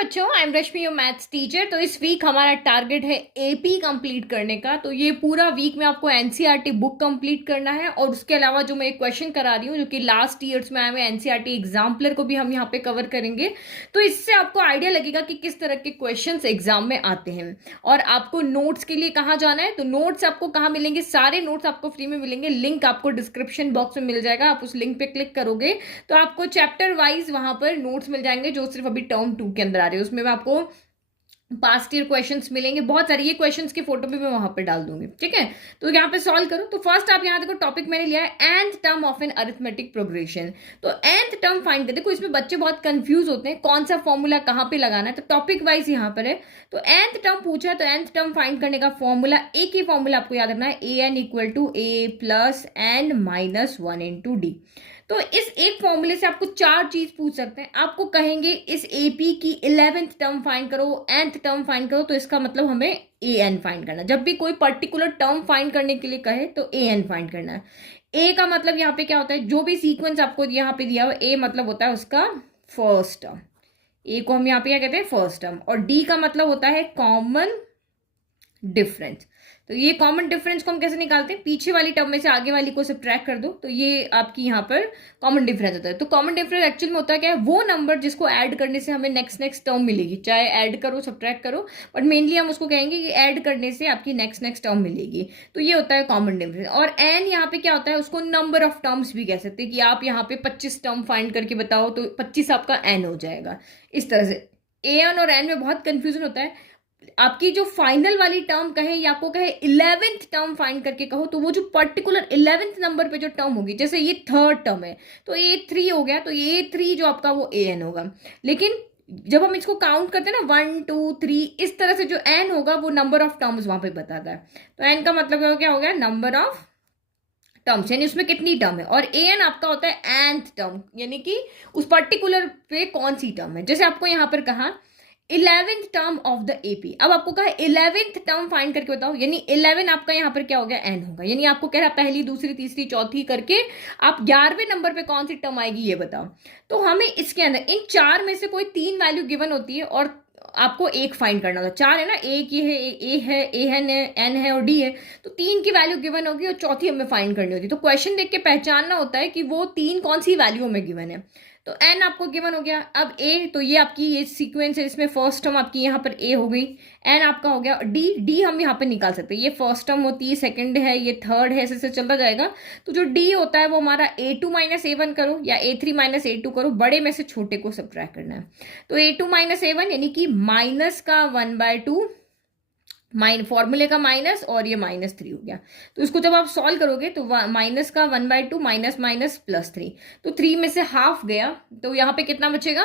बच्चों, I am Rashmi your maths teacher. तो इस वीक हमारा टारगेट है एपी कंप्लीट करने का। तो ये पूरा वीक में आपको एनसीईआरटी बुक कंप्लीट करना है और उसके अलावा जो मैं एक क्वेश्चन करा रही हूँ जो कि लास्ट ईयर्स में आए हुए एनसीईआरटी एग्जाम्पलर को भी हम यहाँ पे कवर करेंगे। तो इससे आपको आइडिया लगेगा कि किस तरह के क्वेश्चन एग्जाम में आते हैं। और आपको नोट्स के लिए कहाँ जाना है, तो नोट्स आपको कहाँ मिलेंगे, सारे नोट्स आपको फ्री में मिलेंगे। लिंक आपको डिस्क्रिप्शन बॉक्स में मिल जाएगा। आप उस लिंक पे क्लिक करोगे तो आपको चैप्टर वाइज वहां पर नोट्स मिल जाएंगे जो सिर्फ अभी टर्म 2 के अंदर आ रहे हैं। उसमें मैं आपको पास्ट ईयर क्वेश्चंस मिलेंगे बहुत सारे। ये क्वेश्चंस की फोटो भी मैं वहां पे डाल दूंगी, ठीक है। तो यहाँ पे सॉल्व करो। तो फर्स्ट आप यहाँ देखो, टॉपिक मैंने लिया है nth term of an arithmetic progression. तो nth टर्म फाइंड कर, देखो इसमें बच्चे बहुत कंफ्यूज होते हैं कौन सा फॉर्मूला कहाँ पे लगाना है। तो टॉपिक वाइज यहाँ पर है। तो nth टर्म पूछा, तो nth टर्म फाइंड करने का फॉर्मूला, एक ही फॉर्मूला आपको याद रखना है, A N equal to A plus N minus one into D. तो इस एक फॉर्मूले से आपको चार चीज पूछ सकते हैं। आपको कहेंगे इस एपी की 11th टर्म फाइंड करो, nth टर्म फाइंड करो, तो इसका मतलब हमें ए एन फाइंड करना है। जब भी कोई पर्टिकुलर टर्म फाइंड करने के लिए कहे तो ए एन फाइंड करना है। ए का मतलब यहाँ पे क्या होता है, जो भी सीक्वेंस आपको यहाँ पे दिया हुआ, ए मतलब होता है उसका फर्स्ट टर्म। ए को हम यहाँ पे क्या कहते हैं, फर्स्ट टर्म। और डी का मतलब होता है कॉमन डिफरेंस। तो ये कॉमन डिफरेंस को हम कैसे निकालते हैं, पीछे वाली टर्म में से आगे वाली को सब्ट्रैक्ट कर दो, तो ये आपकी यहाँ पर कॉमन डिफरेंस होता है। तो कॉमन डिफरेंस एक्चुअल में होता है क्या है, वो नंबर जिसको ऐड करने से हमें नेक्स्ट टर्म मिलेगी, चाहे ऐड करो सब्ट्रैक्ट करो, बट मेनली हम उसको कहेंगे कि ऐड करने से आपकी नेक्स्ट टर्म मिलेगी। तो ये होता है कॉमन डिफरेंस। और एन यहाँ पे क्या होता है, उसको नंबर ऑफ टर्म्स भी कह सकते हैं कि आप यहाँ पे 25 टर्म फाइंड करके बताओ तो 25 आपका एन हो जाएगा। इस तरह से ए एन और एन में बहुत कंफ्यूजन होता है। आपकी जो फाइनल वाली टर्म कहे या आपको कहे 11th टर्म फाइंड करके कहो, तो वो जो पर्टिकुलर 11th नंबर पे जो टर्म होगी, जैसे ये थर्ड टर्म है तो A3 हो गया, तो A3 जो आपका वो AN होगा। लेकिन जब हम इसको काउंट करते हैं ना 1 2 3, इस तरह से जो N होगा वो नंबर ऑफ टर्म्स वहां पे बताता है। तो N का मतलब क्या हो गया, नंबर ऑफ टर्म्स, यानी उसमें कितनी टर्म है। और AN आपका होता है nth टर्म, यानी कि उस पर्टिकुलर पे कौन सी टर्म है। जैसे आपको यहां पर कहा 11th term of the AP, अब आपको कहा 11th टर्म फाइंड करके बताओ, यानी 11 आपका यहाँ पर क्या हो गया, एन होगा। यानी आपको कह रहा पहली दूसरी तीसरी चौथी करके आप 11वें नंबर पे कौन सी टर्म आएगी ये बताओ। तो हमें इसके अंदर इन चार में से कोई तीन वैल्यू गिवन होती है और आपको एक फाइंड करना होता है। चार है ना, एक ये है, ए है, ए है, एन है और डी है, तो तीन की वैल्यू गिवन होगी और चौथी हमें फाइंड करनी होती है। तो क्वेश्चन देख के पहचानना होता है कि वो तीन कौन सी वैल्यू हमें गिवन है। तो एन आपको गिवन हो गया। अब ए, तो ये आपकी ये सीक्वेंस है, इसमें फर्स्ट टर्म आपकी यहाँ पर ए हो गई। एन आपका हो गया। डी, डी हम यहाँ पे निकाल सकते हैं, ये फर्स्ट टर्म होती है, सेकंड है, ये थर्ड है, ऐसे चलता जाएगा। तो जो डी होता है वो हमारा A2 माइनस A1 करो या A3 माइनस A2 करो, बड़े में से छोटे को सब्ट्रैक्ट करना है। तो A2 माइनस A1 यानी कि माइनस का 1/2, फॉर्मूले का माइनस, और ये -3 हो गया। तो इसको जब आप सॉल्व करोगे तो माइनस का 1/2 माइनस माइनस +3, तो 3 में से हाफ गया, तो यहाँ पे कितना बचेगा,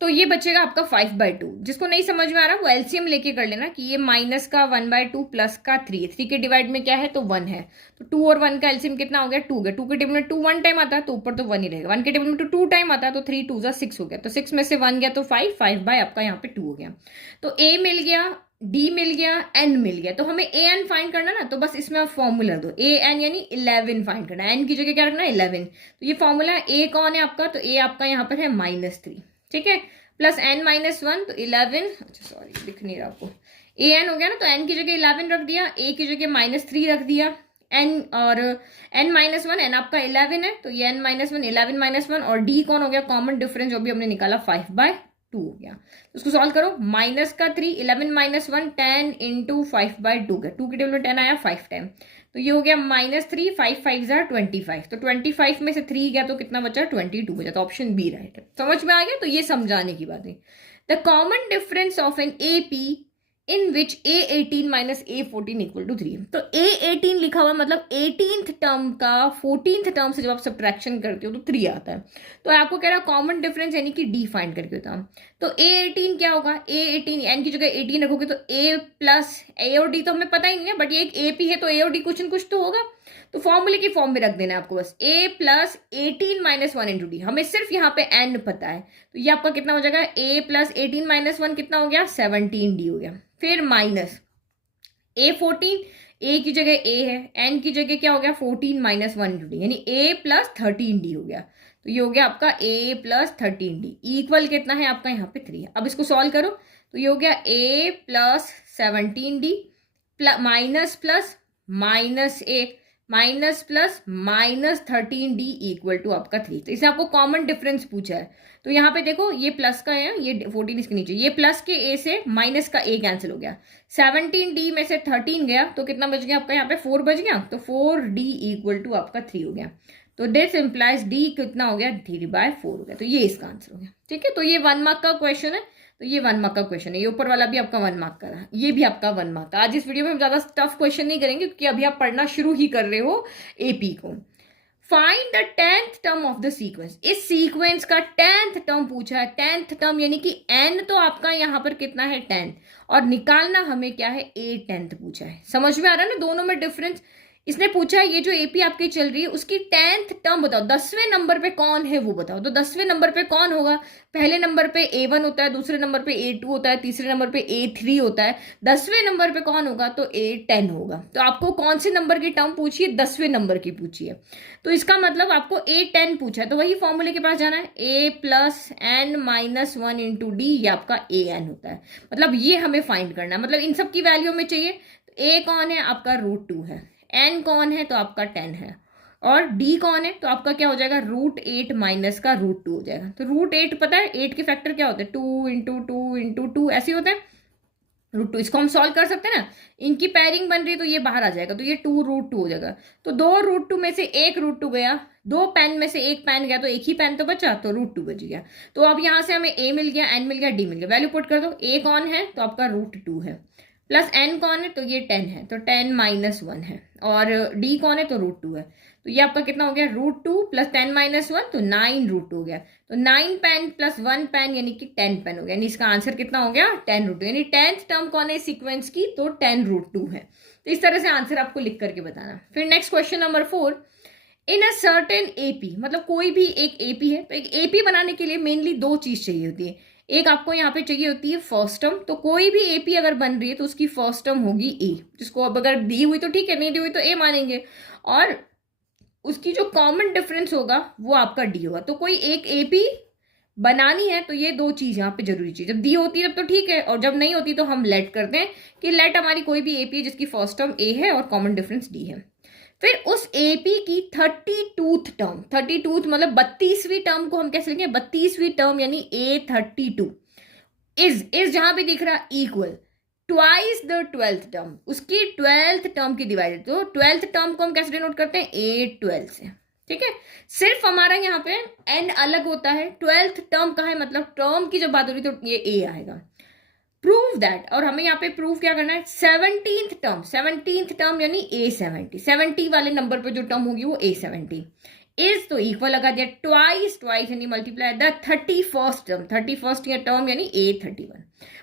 तो ये बचेगा आपका 5/2। जिसको नहीं समझ में आ रहा वो एलसीएम लेके कर लेना कि ये माइनस का 1/2 प्लस का 3 के डिवाइड में क्या है, तो 1 है। तो 2 और 1 का एलसीएम कितना हो गया, 2 गया। 2 के टेबल में 2 1 टाइम आता है तो ऊपर तो 1 ही रहेगा। 1 के टेबल में तो 2 टाइम आता है तो 3 2 6 हो गया। तो 6 में से 1 गया तो 5 बाय आपका यहाँ पे 2 हो गया। तो ए मिल गया, डी मिल गया, एन मिल गया। तो हमें ए एन फाइंड करना ना, तो बस इसमें आप फॉर्मूला दो, ए एन यानी 11 फाइंड करना है। एन की जगह क्या रखना है, 11। तो ये फॉर्मूला ए कौन है आपका, तो ए आपका यहाँ पर है -3, ठीक है, प्लस एन -1, तो 11, अच्छा सॉरी दिख नहीं रहा आपको, ए एन हो गया ना। तो एन की जगह 11 रख दिया, ए की जगह -3 रख दिया, एन और एन -1, एन आपका 11 है, तो ये एन -1 11 -1, और डी कौन हो गया, कॉमन डिफरेंस जो भी हमने निकाला 5/2 हो गया। तो उसको सॉल्व करो, माइनस का 3, 11 -1 10 इंटू 5/2 गया। 2 के टेबल में 10 आया 5 टाइम, तो ये हो गया -3, 5 5 25। तो 25 में से 3 गया तो कितना बचा, 22 बचा। तो ऑप्शन बी राइट है। समझ में आ गया। तो ये समझाने की बात है। The common difference of an AP in which A18 minus A14 equal to 3। तो A18 लिखा हुआ मतलब 18th टर्म का 14th टर्म से जब आप सब्ट्रैक्शन करते हो तो 3 आता है। तो आपको कह रहा है कॉमन डिफरेंस यानी कि D फाइंड करके होता है। तो A18 क्या होगा, A18 एन की जगह 18 रखोगे तो A प्लस A और D तो हमें पता ही नहीं है, बट ये एक AP है तो A और D कुछ न कुछ तो होगा। तो फॉर्मूले की फॉर्म में रख देना है आपको, बस A plus 18 minus 1 into D. हमें सिर्फ यहाँ पे n पता है, तो ये आपका कितना हो जाएगा, A प्लस 18 माइनस 1 कितना हो गया, 17D हो गया। फिर माइनस A14, ए की जगह ए है, एन की जगह क्या हो गया 14 माइनस 1 इंटू डी, यानी A प्लस 13D हो गया। तो ये हो गया आपका a प्लस 13d इक्वल कितना है आपका यहाँ पे 3 है। अब इसको सॉल्व करो तो ये हो गया a plus 17d minus plus minus a minus plus minus 13d equal to आपका 3। तो इसने आपको कॉमन डिफरेंस पूछा है। तो यहाँ पे देखो ये प्लस का है, ये 14 इसके नीचे, ये प्लस के a से माइनस का a कैंसिल हो गया, 17d में से 13 गया तो कितना बच गया आपका यहाँ पे 4 बच गया, तो 4d इक्वल टू आपका 3 हो गया। तो दिस इंप्लाइज d कितना हो गया 3/4 हो गया। तो ये इसका आंसर हो गया। ठीक है, तो ये 1 मार्क का क्वेश्चन है। तो ये 1 मार्क का क्वेश्चन है, ये ऊपर वाला भी आपका 1 मार्क का रहा, ये भी आपका 1 मार्क का। आज इस वीडियो में हम ज्यादा टफ क्वेश्चन नहीं करेंगे क्योंकि अभी आप पढ़ना शुरू ही कर रहे हो एपी को। Find the 10th term of the sequence. इस सीक्वेंस का 10th टर्म पूछा है। 10th टर्म यानी कि n तो आपका यहाँ पर कितना है 10 और निकालना हमें क्या है a 10th पूछा है। समझ में आ रहा है ना दोनों में डिफरेंस। इसने पूछा है ये जो एपी आपकी चल रही है उसकी 10th टर्म बताओ, 10वें नंबर पे कौन है वो बताओ। तो 10वें नंबर पे कौन होगा, पहले नंबर पे a1 होता है, दूसरे नंबर पे a2 होता है, तीसरे नंबर पे a3 होता है, 10वें नंबर पे कौन होगा तो a10 होगा। तो आपको कौन से नंबर की टर्म पूछी है, 10वें नंबर की पूछी है। तो इसका मतलब आपको a10 पूछा है, तो वही फॉर्मूले के पास जाना है, a plus n minus 1 into D, ये आपका an होता है। मतलब ये हमें फाइंड करना है, मतलब इन सब की वैल्यू में चाहिए। तो a कौन है आपका √2 है, n कौन है तो आपका 10 है, और d कौन है तो आपका क्या हो जाएगा √8 माइनस का √2 हो जाएगा। तो √8 पता है 8 के फैक्टर क्या होते हैं 2 इंटू 2 इंटू 2 ऐसे होते हैं √2। इसको हम सॉल्व कर सकते हैं ना, इनकी पेयरिंग बन रही है तो ये बाहर आ जाएगा, तो ये 2 √2 हो जाएगा। तो 2 √2 में से एक √2 गया, 2 पेन में से एक पेन गया, तो एक ही पेन तो बचा, तो √2 बच गया। तो अब यहाँ से हमें a मिल गया, n मिल गया, d मिल गया। वैल्यू पुट कर दो, a कौन है तो आपका √2 है, प्लस n कौन है तो ये 10 है, तो 10 माइनस 1 है, और d कौन है तो √2 है। तो ये आपका कितना हो गया √2 प्लस 10 माइनस 1 तो 9 √2 हो गया। तो 9 पेन प्लस 1 पेन यानी कि 10 पेन हो गया, यानी इसका आंसर कितना हो गया 10 √2, यानी 10th टर्म कौन है सीक्वेंस की तो 10 √2 है। तो इस तरह से आंसर आपको लिख करके बताना। फिर next question number 4, in a certain AP, मतलब कोई भी एक एपी है, तो एक एपी बनाने के लिए मेनली 2 चीज चाहिए होती है। एक आपको यहाँ पे चाहिए होती है फर्स्ट टर्म, तो कोई भी एपी अगर बन रही है तो उसकी फर्स्ट टर्म होगी ए, जिसको अब अगर दी हुई तो ठीक है, नहीं दी हुई तो ए मानेंगे, और उसकी जो कॉमन डिफरेंस होगा वो आपका डी होगा। तो कोई एक एपी बनानी है तो ये 2 चीज यहाँ पे जरूरी चीज, जब दी होती है तब तो ठीक है, और जब नहीं होती तो हम लेट करते हैं कि लेट हमारी कोई भी एपी है जिसकी फर्स्ट टर्म ए है और कॉमन डिफरेंस डी है। फिर उस एपी की 32th टर्म, 32th मतलब 32वीं टर्म को हम कैसे लिखेंगे 32वीं टर्म यानी a32 इज जहां पे दिख रहा equal twice the 12th term, उसकी 12th टर्म की डिवाइडेड। तो 12th टर्म को हम कैसे डिनोट करते हैं a12 से। ठीक है, सिर्फ हमारा यहाँ पे n अलग होता है, 12th टर्म का है, मतलब टर्म की जब बात हो रही तो ये a आएगा। प्रूव दैट, और हमें यहाँ पे प्रूव क्या करना है 17th टर्म यानी a70, 70 वाले नंबर पे जो टर्म होगी वो a70 इज, तो इक्वल लगा दिया, ट्वाइस यानी मल्टीप्लाई द 31st टर्म यानी a31।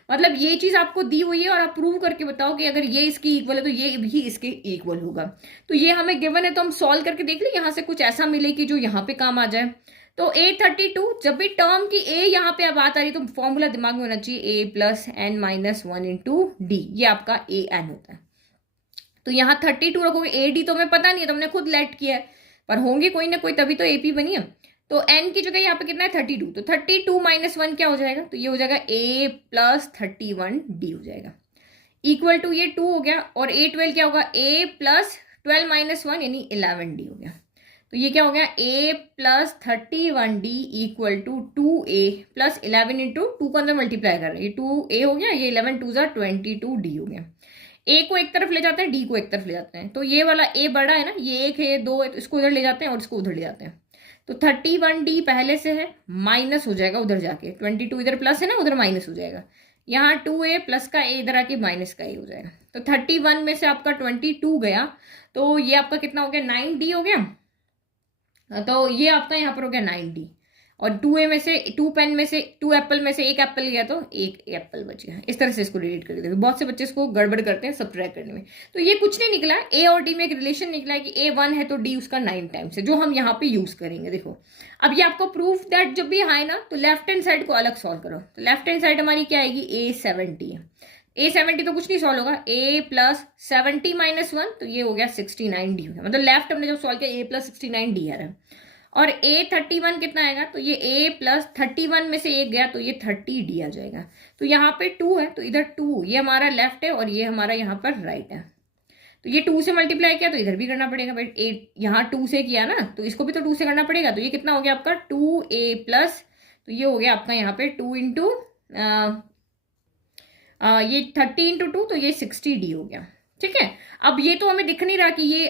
मतलब ये चीज आपको दी हुई है और आप प्रूव करके बताओ कि अगर ये इसकी इक्वल है तो ये भी इसके इक्वल होगा। तो ये हमें गिवन है तो हम सॉल्व करके देख ले, यहां से कुछ ऐसा मिले कि जो यहाँ पे काम आ जाए। तो a32, जब भी टर्म की a यहाँ पे बात आ रही तो फॉर्मूला दिमाग में होना चाहिए a plus n minus 1 into D, ये आपका a n होता है। तो यहाँ 32 रखोगे, a d तो हमें पता नहीं है, तुमने खुद लेट किया है, पर होंगे कोई ना कोई तभी तो AP बनी है। तो n की जगह यहाँ पे कितना है 32, तो 32 माइनस 1 क्या हो जाएगा, तो ये हो जाएगा a प्लस 31d हो जाएगा, इक्वल टू ये 2 हो गया, और a12 क्या होगा a प्लस 12 माइनस 1 यानी 11d हो गया। तो ये क्या हो गया a plus 31d equal to 2a plus 11 into 2 को अंदर मल्टीप्लाई कर रहे हैं, ये 2a हो गया, ये 11 2 22d हो गया। a को एक तरफ ले जाते हैं, d को एक तरफ ले जाते हैं, तो ये वाला a बड़ा है ना, ये 1 है 2 है, तो इसको उधर ले जाते हैं और इसको उधर ले जाते हैं। तो 31d पहले से है, माइनस हो जाएगा उधर जाके, 22 इधर प्लस है ना, उधर माइनस हो जाएगा, यहाँ 2a प्लस का a इधर आके माइनस का a हो जाएगा। तो 31 में से आपका 22 गया, तो ये आपका कितना हो गया 9d हो गया। तो ये आपका यहाँ पर हो गया 9d, और 2a में से 2 पेन में से 2 एप्पल में से एक एप्पल गया तो एक एप्पल बच गया। इस तरह से इसको डिलीट कर देते, बहुत से बच्चे इसको गड़बड़ करते हैं सब्ट्रैक्ट करने में। तो ये कुछ नहीं निकला, a और d में एक रिलेशन निकला है कि a 1 है तो d उसका 9 टाइम्स है, जो हम यहाँ पे यूज करेंगे। देखो अब ये आपको प्रूफ दैट जब भी है ना तो लेफ्ट हैंड साइड को अलग सॉल्व करो, तो लेफ्ट हैंड साइड हमारी क्या आएगी a70 है, a70 तो कुछ नहीं सॉल्व होगा, a प्लस 70 माइनस 1 तो ये हो गया 69d हो गया, मतलब लेफ्ट हमने जब सॉल्व किया a प्लस 69d आ रहा है। और A31 कितना आएगा, तो ये A प्लस 31 में से एक गया तो ये 30D आ जाएगा। तो यहाँ पे 2 है तो इधर 2, ये हमारा लेफ्ट है और ये हमारा यहाँ पर राइट है। तो ये 2 से मल्टीप्लाई किया तो इधर भी करना पड़ेगा भाई, 8 यहाँ 2 से किया ना तो इसको भी तो 2 से करना पड़ेगा। तो ये कितना हो गया आपका 2A प्लस, तो ये हो गया आपका यहाँ पे 2 इंटू ये 30 इंटू 2 तो ये 60D हो गया। ठीक है, अब ये तो हमें दिख नहीं रहा कि ये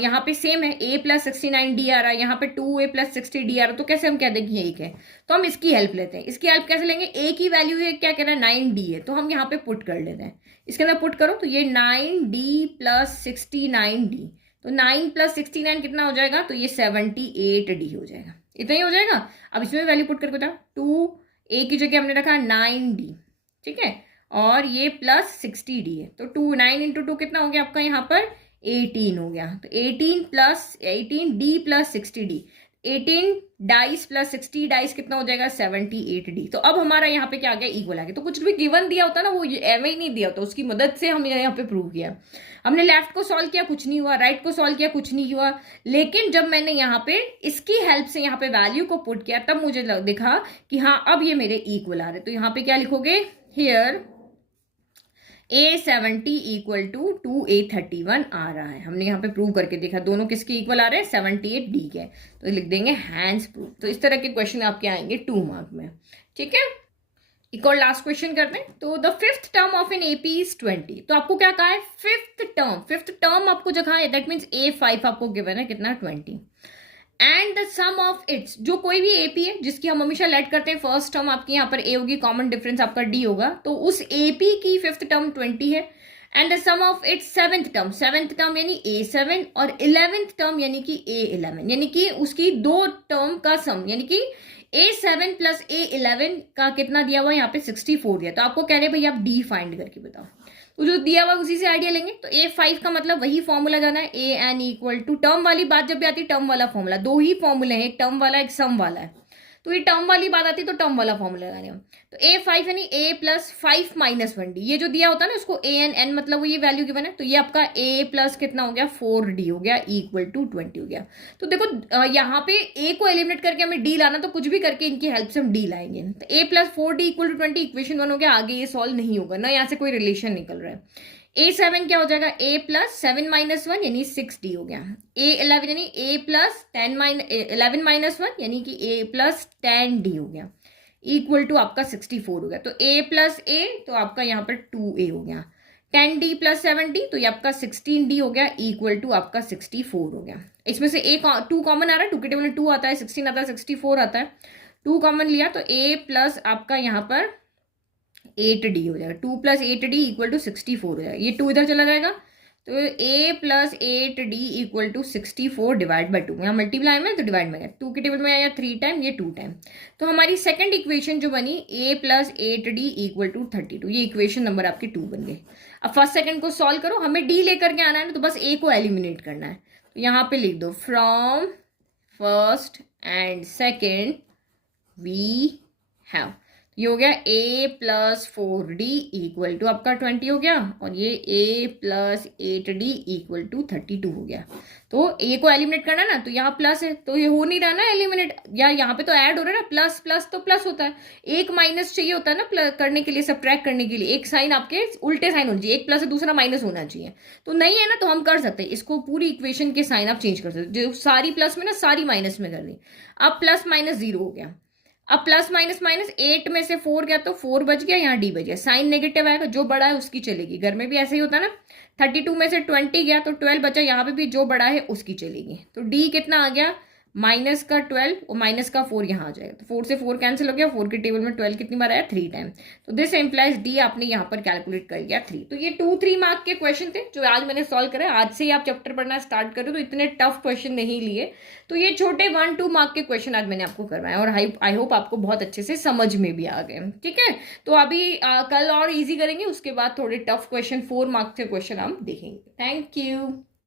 यहाँ पे सेम है, A प्लस 69D आ रहा है, यहाँ पे 2A प्लस 60D आ रहा है, तो कैसे हम कह दें कि ये एक है। तो हम इसकी हेल्प लेते हैं। इसकी हेल्प कैसे लेंगे, A की वैल्यू है क्या कह रहा है 9D है, तो हम यहाँ पे पुट कर लेते हैं। इसके अंदर पुट करो तो ये 9D प्लस 69D, तो 9 प्लस 69 कितना हो जाएगा, तो ये 78D हो जाएगा। इतना ही हो जाएगा। अब इसमें वैल्यू पुट करके बताओ, 2A की जगह हमने रखा 9D, ठीक है, और ये प्लस 60D है, तो 9 इंटू 2 कितना हो गया आपका यहाँ पर 18 हो गया। तो 18 plus 18D plus 60D, 18 dice plus 60 dice कितना हो जाएगा 78D। तो अब हमारा यहाँ पे क्या आ गया, इक्वल आ गया। तो कुछ भी गिवन दिया होता ना वो एम ही नहीं दिया होता, उसकी मदद से हमने यहाँ पे प्रूव किया। हमने लेफ्ट को सॉल्व किया कुछ नहीं हुआ, राइट को सॉल्व किया कुछ नहीं हुआ, लेकिन जब मैंने यहाँ पे इसकी हेल्प से यहाँ पे वैल्यू को पुट किया तब मुझे दिखा कि हाँ अब ये मेरे इक्वल आ रहे। तो यहाँ पे क्या लिखोगे, here A70 equal to 2A31 आ रहा है। हमने यहाँ पे प्रूव करके देखा दोनों किसके इक्वल आ रहे हैं, 78D के, तो लिख देंगे हैंस प्रूव। तो इस तरह के क्वेश्चन आपके आएंगे 2 मार्क में। ठीक है, एक और लास्ट क्वेश्चन करते हैं। तो the fifth term of an AP is 20। तो आपको क्या कहा है, फिफ्थ टर्म आपको जो कहा है दैट मीन्स A5 आपको गिवन है कितना 20, and the sum of its, जो कोई भी AP है जिसकी हम हमेशा लेट करते हैं फर्स्ट टर्म आपकी यहाँ पर A होगी, कॉमन डिफरेंस आपका D होगा, तो उस AP की फिफ्थ टर्म 20 है, and the sum of its seventh term यानी A7 और 11th टर्म यानी कि A11, यानी कि उसकी 2 टर्म का सम यानी कि A7 प्लस A11 का कितना दिया हुआ यहाँ पे 64 दिया। तो आपको कह रहे हैं भाई आप D फाइंड करके बताओ, तो जो दिया हुआ उसी से आइडिया लेंगे। तो A5 का मतलब वही फॉर्मूला जाना है, AN इक्वल टू टर्म वाली बात जब भी आती है टर्म वाला फॉर्मूला, 2 ही फॉर्मूले हैं, एक टर्म वाला एक सम वाला है, तो ये टर्म वाली बात आती है तो टर्म वाला फॉर्मूला लगाने हम। तो A5 यानी A प्लस 5 माइनस 1D, ये जो दिया होता है ना उसको AN मतलब वो ये वैल्यू गिवन है, तो ये आपका A प्लस कितना हो गया 4D हो गया इक्वल टू 20 हो गया। तो देखो यहाँ पे A को एलिमिनेट करके हमें D लाना, तो कुछ भी करके इनकी हेल्प से हम D लाएंगे। तो A plus 4D equal to 20 equation 1 हो गया। आगे ये सॉल्व नहीं होगा ना, यहाँ से कोई रिलेशन निकल रहा है। A7 क्या हो जाएगा, A प्लस 7 माइनस 1 यानी 6D हो गया। A11 यानी A प्लस 11 माइनस 1 यानी कि A प्लस 10D हो गया इक्वल टू आपका 64 हो गया। तो A प्लस A तो आपका यहाँ पर 2A हो गया, 10D प्लस 7D तो ये आपका 16D हो गया इक्वल टू आपका 64 हो गया। इसमें से 2 कॉमन आ रहा है, 2 के टेबल में 2 आता है, 16 आता है, 64 आता है, 2 कॉमन लिया तो A प्लस आपका यहाँ पर 8D हो जाएगा, 2 प्लस 8D इक्वल टू 64 हो जाएगा। ये 2 इधर चला जाएगा तो A plus 8D equal to 64 divide by 2, यहाँ मल्टीप्लाई में तो डिवाइड में गया, 2 के टेबल में आया 3 टाइम, ये 2 टाइम। तो हमारी सेकंड इक्वेशन जो बनी A plus 8D equal to 32, ये इक्वेशन नंबर आपकी 2 बन गई। अब फर्स्ट सेकंड को सॉल्व करो, हमें D लेकर के आना है ना, तो बस A को एलिमिनेट करना है। तो यहाँ पे लिख दो from first and second we have, ये हो गया A plus 4D equal to आपका 20 हो गया, और ये A plus 8D equal to 32 हो गया। तो A को एलिमिनेट करना ना, तो यहाँ प्लस है तो ये हो नहीं रहा ना एलिमिनेट, या यहाँ पे तो ऐड हो रहा है ना, प्लस प्लस तो प्लस होता है, एक माइनस चाहिए होता है ना करने के लिए, सब्ट्रैक्ट करने के लिए एक साइन आपके उल्टे साइन होना चाहिए, एक प्लस है दूसरा माइनस होना चाहिए, तो नहीं है ना, तो हम कर सकते हैं इसको, पूरी इक्वेशन के साइन आप चेंज कर सकते, जो सारी प्लस में ना सारी माइनस में कर दी। अब प्लस माइनस 0 हो गया, अब प्लस माइनस माइनस 8 में से 4 गया तो 4 बच गया, यहाँ D बच गया, साइन नेगेटिव आएगा, जो बड़ा है उसकी चलेगी। घर में भी ऐसे ही होता है ना, 32 में से 20 गया तो 12 बचा, यहाँ पे भी जो बड़ा है उसकी चलेगी। तो D कितना आ गया, माइनस का 12 और माइनस का 4 यहाँ आ जाएगा, तो 4 से 4 कैंसिल हो गया, 4 के टेबल में 12 कितनी बार आया 3 टाइम, तो दिस एम्प्लाइज D आपने यहाँ पर कैलकुलेट कर लिया 3। तो ये 2-3 मार्क के क्वेश्चन थे जो आज मैंने सॉल्व करे। आज से ही आप चैप्टर पढ़ना स्टार्ट करो तो इतने टफ क्वेश्चन नहीं लिए, तो ये छोटे 1-2 मार्क के क्वेश्चन आज मैंने आपको करवाए, और आई होप आपको बहुत अच्छे से समझ में भी आ गए। ठीक है, तो अभी कल और ईजी करेंगे, उसके बाद थोड़े टफ क्वेश्चन 4 मार्क्स के क्वेश्चन हम देखेंगे। Thank you.